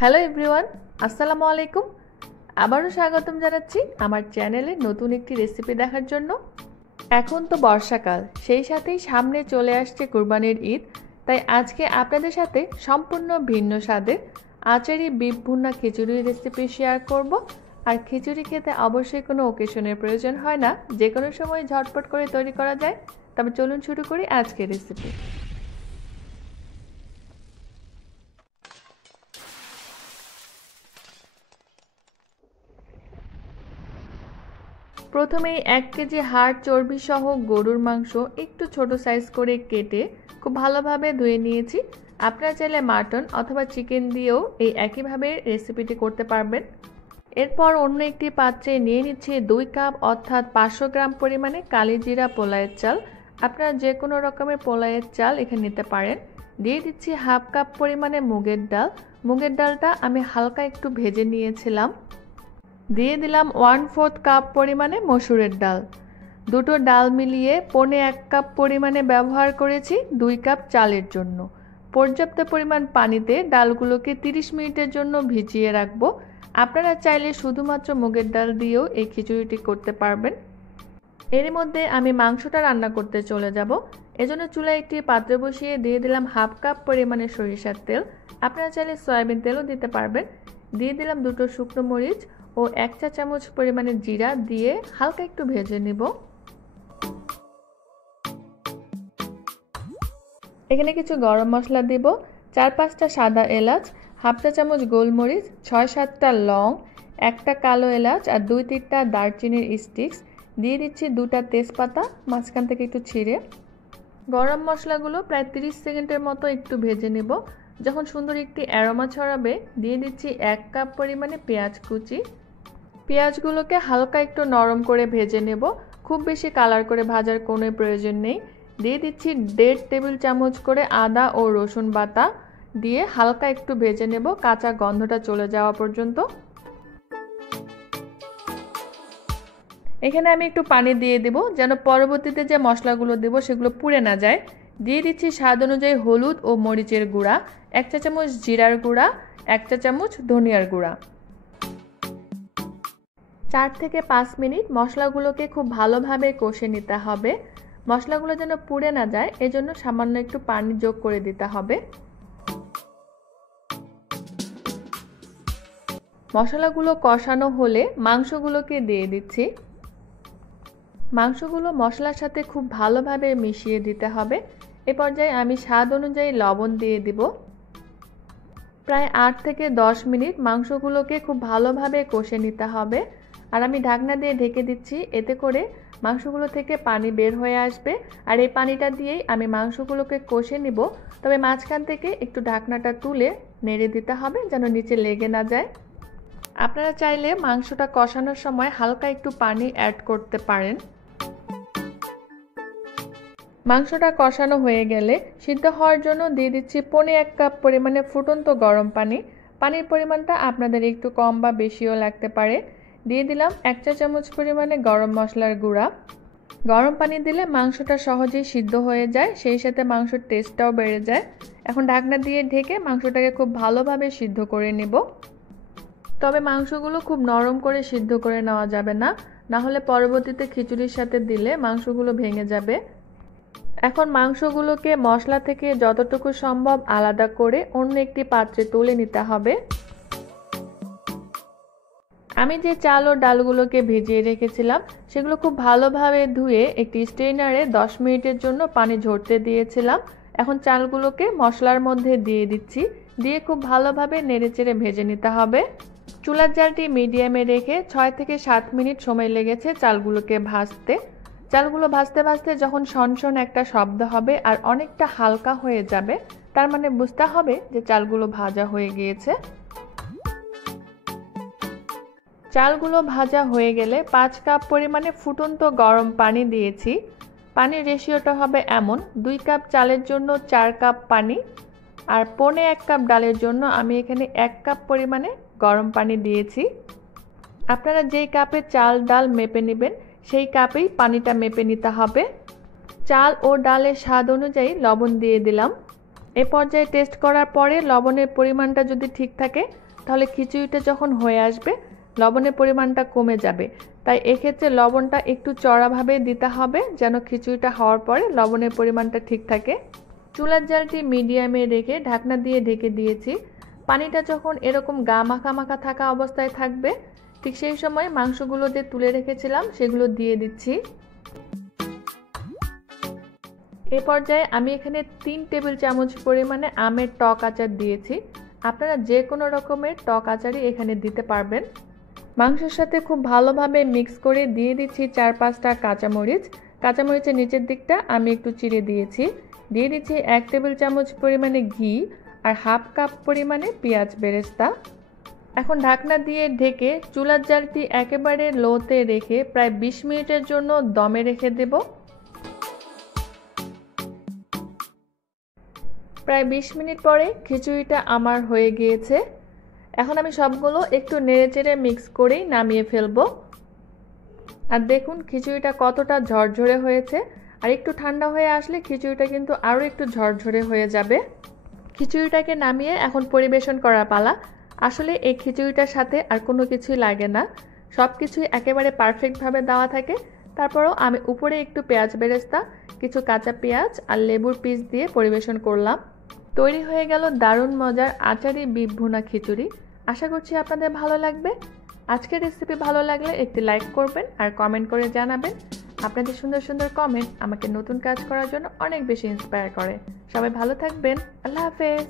Hello everyone, আসসালামু আলাইকুম। আবারও স্বাগতম জানাচ্ছি আমার চ্যানেলে নতুন একটি রেসিপি দেখার জন্য। এখন তো বর্ষাকাল, সেই সাথেই সামনে চলে আসছে কুরবানির ঈদ। তাই আজকে আপনাদের সাথে সম্পূর্ণ ভিন্ন স্বাদের আচারি বিফ ভুনা খিচুড়ির রেসিপি শেয়ার করব। আর খিচুড়ি খেতে অবশ্যই কোনো ওকেশনের প্রয়োজন হয় না, যে কোনো সময় ঝটপট করে তৈরি করা যায়। তবে চলুন শুরু করি আজকের রেসিপি। প্রথমেই 1 কেজি হাড় চর্বি সহ গরুর মাংস একটু ছোট সাইজ করে কেটে খুব ভালোভাবে ধুয়ে নিয়েছি। আপনারা চাইলে মাটন অথবা চিকেন দিয়েও এই একইভাবে রেসিপিটি করতে পারবেন। এরপর অন্য একটি পাত্রে নিয়ে নিচ্ছি 2 কাপ অর্থাৎ 500 গ্রাম পরিমাণে কালিজিরা পোলাওয়ের চাল। আপনারা যে কোনো রকমের পোলাওয়ের চাল এখানে নিতে পারেন। দিয়ে দিচ্ছি হাফ কাপ পরিমাণে মুগের ডাল। মুগের ডালটা আমি হালকা একটু ভেজে নিয়েছিলাম। দিয়ে দিলাম 1/4 কাপ পরিমাণে মসুরের ডাল। দুটো ডাল মিলিয়ে 1.25 কাপ পরিমাণে ব্যবহার করেছি 2 কাপ চালের জন্য। পর্যাপ্ত পরিমাণ পানিতে ডালগুলোকে 30 মিনিটের জন্য ভিজিয়ে রাখবো। আপনারা চাইলে শুধুমাত্র মুগের ডাল দিয়েও এই খিচুড়িটি করতে পারবেন। এর মধ্যে আমি মাংসটা রান্না করতে চলে যাব। এজন্য চুলায় একটি পাত্র বসিয়ে দিয়ে দিলাম হাফ কাপ পরিমাণে সরিষার তেল। আপনারা চাইলে সয়াবিন তেলও দিতে পারবেন। দিয়ে দিলাম দুটো শুকনো মরিচ ও 1 চা চামচ পরিমাণে জিরা দিয়ে হালকা একটু ভেজে নিব। এখানে কিছু গরম মশলা দেব, 4-5টা সাদা এলাচ, হাফ চা চামচ গোলমরিচ, 6-7টা লং, একটা কালো এলাচ আর 2-3টা দারচিনির স্টিক্স। দিয়ে দিচ্ছি 2টা তেজপাতা মাঝখান থেকে একটু ছিঁড়ে। গরম মশলাগুলো প্রায় 30 সেকেন্ডের মতো একটু ভেজে নেব। যখন সুন্দর একটি অ্যারোমা ছড়াবে দিয়ে দিচ্ছি 1 কাপ পরিমাণে পেঁয়াজ কুচি। পেঁয়াজগুলোকে হালকা একটু নরম করে ভেজে নেব, খুব বেশি কালার করে ভাজার কোনো প্রয়োজন নেই। দিয়ে দিচ্ছি 1.5 টেবিল চামচ করে আদা ও রসুন বাটা দিয়ে হালকা একটু ভেজে নেব কাঁচা গন্ধটা চলে যাওয়া পর্যন্ত। এখানে আমি একটু পানি দিয়ে দেব যেন পরবর্তীতে যে মশলাগুলো দেব সেগুলো পুড়ে না যায়। দিয়ে দিচ্ছি স্বাদ অনুযায়ী হলুদ ও মরিচের গুঁড়া, 1 চা চামচ জিরার গুঁড়া, 1 চা চামচ ধনিয়ার গুঁড়া। 4 থেকে 5 মিনিট মশলাগুলোকে খুব ভালোভাবে কষে নিতে হবে। মশলাগুলো যেন পুড়ে না যায় এজন্য সামান্য একটু পানি যোগ করে দিতে হবে। মশলাগুলো কষানো হলে মাংসগুলোকে দিয়ে দিচ্ছি। মাংসগুলো মশলার সাথে খুব ভালোভাবে মিশিয়ে দিতে হবে। এ পর্যায়ে আমি স্বাদ অনুযায়ী লবণ দিয়ে দিব। প্রায় 8 থেকে 10 মিনিট মাংসগুলোকে খুব ভালোভাবে কষে নিতে হবে। আর আমি ঢাকনা দিয়ে ঢেকে দিচ্ছি, এতে করে মাংসগুলো থেকে পানি বের হয়ে আসবে। আর এই পানিটা দিয়েই আমি মাংসগুলোকে কষে নিব। তবে মাঝখান থেকে একটু ঢাকনাটা তুলে নেড়ে দিতে হবে যেন নিচে লেগে না যায়। আপনারা চাইলে মাংসটা কষানোর সময় হালকা একটু পানি অ্যাড করতে পারেন। মাংসটা কষানো হয়ে গেলে সিদ্ধ হওয়ার জন্য দিয়ে দিচ্ছি 1.25 কাপ পরিমাণে ফুটন্ত গরম পানি। পানির পরিমাণটা আপনাদের একটু কম বা বেশিও লাগতে পারে। দিয়ে দিলাম 1 চা চামচ পরিমাণে গরম মশলার গুঁড়া। গরম পানি দিলে মাংসটা সহজেই সিদ্ধ হয়ে যায়, সেই সাথে মাংসের টেস্টটাও বেড়ে যায়। এখন ঢাকনা দিয়ে ঢেকে মাংসটাকে খুব ভালোভাবে সিদ্ধ করে নেব। তবে মাংসগুলো খুব নরম করে সিদ্ধ করে নেওয়া যাবে না, না হলে পরবর্তীতে খিচুড়ির সাথে দিলে মাংসগুলো ভেঙে যাবে। এখন মাংসগুলোকে মশলা থেকে যতটুকু সম্ভব আলাদা করে অন্য একটি পাত্রে তুলে নিতে হবে। আমি যে চাল ও ডালগুলোকে ভিজিয়ে রেখেছিলাম সেগুলো খুব ভালোভাবে ধুয়ে একটি স্ট্রেনারে 10 মিনিটের জন্য পানি ঝরতে দিয়েছিলাম। এখন চালগুলোকে মশলার মধ্যে দিয়ে দিচ্ছি, দিয়ে খুব ভালোভাবে নেড়েচেড়ে ভেজে নিতে হবে। চুলার জালটি মিডিয়ামে রেখে 6 থেকে 7 মিনিট সময় লেগেছে চালগুলোকে ভাজতে। চালগুলো ভাজতে ভাজতে যখন শনশন একটা শব্দ হবে আর অনেকটা হালকা হয়ে যাবে, তার মানে বুঝতে হবে যে চালগুলো ভাজা হয়ে গিয়েছে। চালগুলো ভাজা হয়ে গেলে 5 কাপ পরিমাণে ফুটন্ত গরম পানি দিয়েছি। পানির রেশিওটা হবে এমন, 2 কাপ চালের জন্য 4 কাপ পানি। আর 1.25 কাপ ডালের জন্য আমি এখানে 1 কাপ পরিমাণে গরম পানি দিয়েছি। আপনারা যেই কাপে চাল ডাল মেপে নেবেন সেই কাপেই পানিটা মেপে নিতে হবে। চাল ও ডালের স্বাদ অনুযায়ী লবণ দিয়ে দিলাম। এ পর্যায়ে টেস্ট করার পরে লবণের পরিমাণটা যদি ঠিক থাকে তাহলে খিচুড়িটা যখন হয়ে আসবে লবণের পরিমাণটা কমে যাবে। তাই এক্ষেত্রে লবণটা একটু চড়াভাবে দিতে হবে যেন খিচুড়িটা হওয়ার পরে লবণের পরিমাণটা ঠিক থাকে। চুলার জালটি মিডিয়ামে রেখে ঢাকনা দিয়ে ঢেকে দিয়েছি। পানিটা যখন এরকম গা মাখা মাখা থাকা অবস্থায় থাকবে ঠিক সেই সময় মাংসগুলো যে তুলে রেখেছিলাম সেগুলো দিয়ে দিচ্ছি। এ পর্যায়ে আমি এখানে 3 টেবিল চামচ পরিমাণে আমের টক আচার দিয়েছি। আপনারা যে কোনো রকমের টক আচারই এখানে দিতে পারবেন। মাংসের সাথে খুব ভালোভাবে মিক্স করে দিয়ে দিচ্ছি 4-5টা কাঁচামরিচ। কাঁচামরিচের নিচের দিকটা আমি একটু চিড়ে দিয়েছি। দিয়ে দিচ্ছি 1 টেবিল চামচ পরিমাণে ঘি আর হাফ কাপ পরিমাণে পেঁয়াজ বেরেস্তা। এখন ঢাকনা দিয়ে ঢেকে চুলার জালটি একেবারে লোতে রেখে প্রায় 20 মিনিটের জন্য দমে রেখে দেব। প্রায় 20 মিনিট পরে খিচুড়িটা আমার হয়ে গিয়েছে। এখন আমি সবগুলো একটু নেড়েচেড়ে মিক্স করেই নামিয়ে ফেলবো। আর দেখুন খিচুড়িটা কতটা ঝরঝরে হয়েছে। আর একটু ঠান্ডা হয়ে আসলে খিচুড়িটা কিন্তু আরও একটু ঝরঝরে হয়ে যাবে। খিচুড়িটাকে নামিয়ে এখন পরিবেশন করার পালা। আসলে এই খিচুড়িটার সাথে আর কোনো কিছুই লাগে না, সব কিছুই একেবারে পারফেক্টভাবে দেওয়া থাকে। তারপরেও আমি উপরে একটু পেঁয়াজ বেরেস্তা, কিছু কাঁচা পেঁয়াজ আর লেবুর পিস দিয়ে পরিবেশন করলাম। তৈরি হয়ে গেল দারুণ মজার আচারি বিফ ভুনা খিচুড়ি। আশা করছি আপনাদের ভালো লাগবে। আজকের রেসিপি ভালো লাগলে একটি লাইক করবেন আর কমেন্ট করে জানাবেন। আপনাদের সুন্দর সুন্দর কমেন্ট আমাকে নতুন কাজ করার জন্য অনেক বেশি ইন্সপায়ার করে। সবাই ভালো থাকবেন। আল্লাহ হাফেজ।